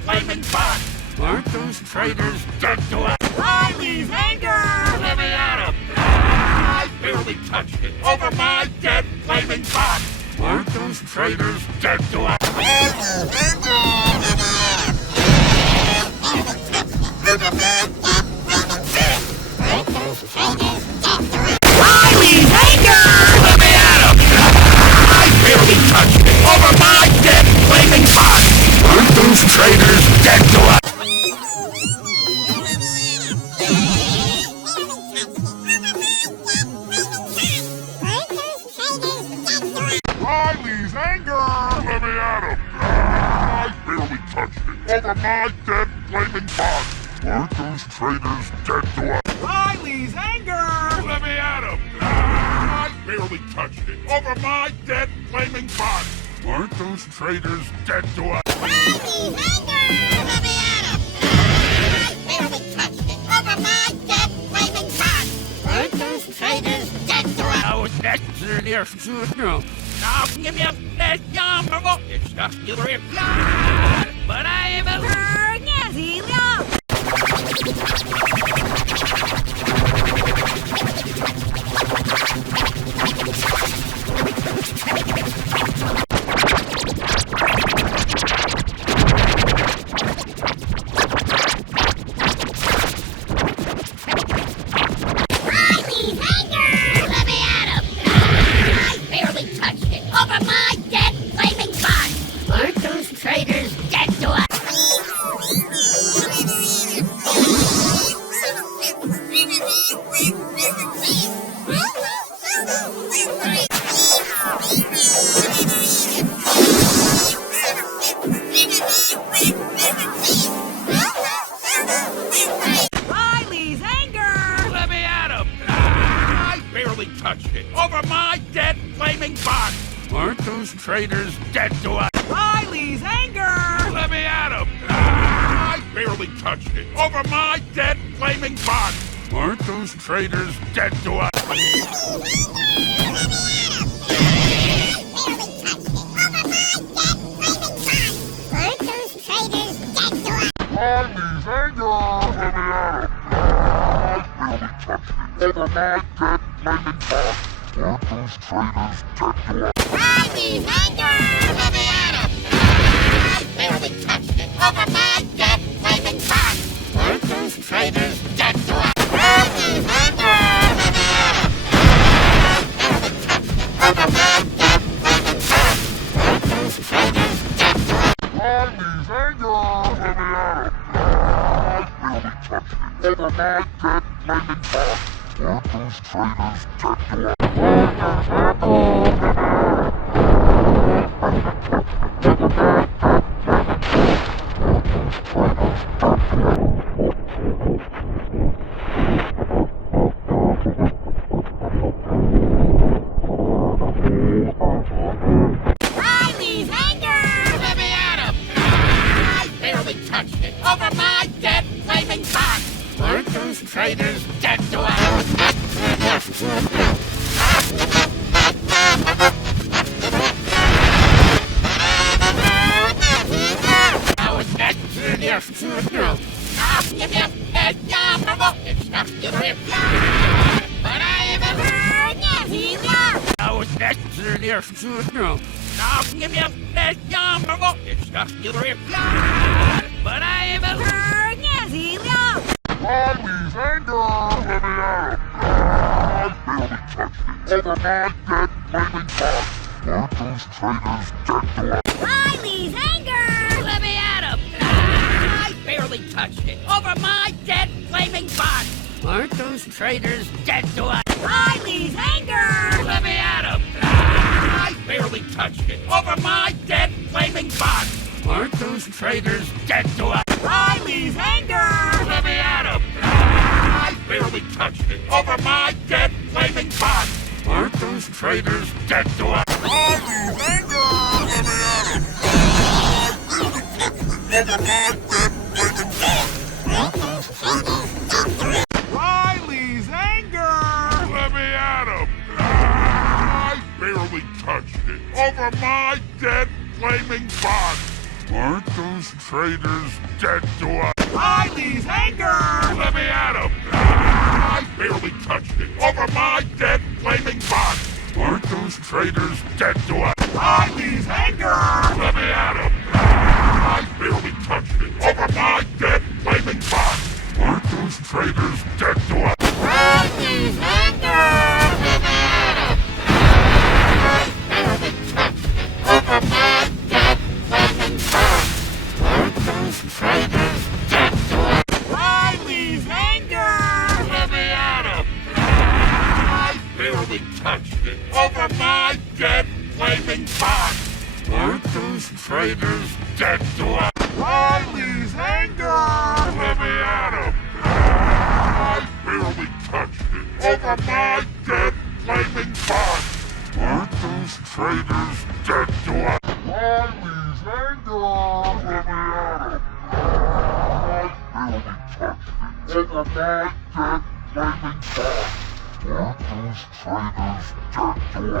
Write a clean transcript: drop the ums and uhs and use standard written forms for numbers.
flaming body. Aren't those traitors dead to us? Riley's anger! Let me at him! I barely touched it. Over my dead flaming body. Aren't those traitors dead to us? Riley's anger! Let me at him! I barely touched it. Over my dead flaming body. Aren't those traitors dead to us? Riley's anger! Let me at him! I barely touched it. Over my dead flaming body. Aren't those traitors dead to us? Riley's anger! Let me at him! I barely touched it. Over my dead flaming body. Aren't those traitors dead to us? Riley's anger! Let me at him! I barely touched it. Over my dead flaming body. Aren't those traitors dead to us? I was next to the nearest no. Now give me a that yum remote. It's not you but I am a touched it. Over my dead flaming body. Aren't those traitors dead to us? Riley's anger! Let me at him! I barely touched it. Over my dead flaming body. Aren't those traitors dead to us? Riley's anger! Let me at him! I barely touched it. Over my dead flaming body. Aren't those traitors dead to us? Riley's anger! Let me at him! I barely touched it. Over my dead flaming body. Aren't those traitors dead to us? Riley's anger! Let me at him! I barely touched it. Over my dead flaming body. Aren't those traitors dead to us? Riley's anger! Let me at him! I barely touched it. Over my dead flaming body. Aren't those traitors dead to us? Riley's anger! Let me at him! I barely touched it. Over my dead flaming body. Aren't those traitors dead to us? I was next to the nearest no. I'll give you that yum remote. It's not you but I am a I was next to the nearest no. I'll give you that yum remote. It's not you but I am a Riley's anger! Let me at him! I barely touched it. Over my dead flaming body. Aren't those traitors dead to us? Riley's anger! Let me at him! I barely touched it. Over my dead flaming body. Aren't those traitors dead to us? Riley's anger! Let me at him! I barely touched it. Over my dead flaming body. Aren't those traitors dead to us? Riley's anger! Let me at him! I barely touched it. Over my dead flaming body. Aren't those traitors dead to us? Riley's anger! Let me at him! Over my dead flaming body. Aren't those traitors dead to us? Riley's anger! Let me at him! I barely touched it. Over my dead flaming body. Aren't those traitors dead to us? Riley's anger! Let me at him! I barely touched it. Over my dead flaming body! Aren't those traitors dead to us? Riley's anger! Let me at him! I barely touched it. Over my dead flaming body! Aren't those traitors dead to us? Riley's anger! Let me at him! I barely touched it. Over my dead flaming body! Aren't those traitors dead to us? Riley's anger! Let me at him! I barely touched it. Over my dead flaming body! Aren't those traitors dead to us? Riley's anger! Let me at him! I barely touched it. Over my dead flaming body! Aren't those traitors dead to us? Riley's anger! Let me at him! I barely touched it. Over my dead flaming body! Aren't those traitors dead to us?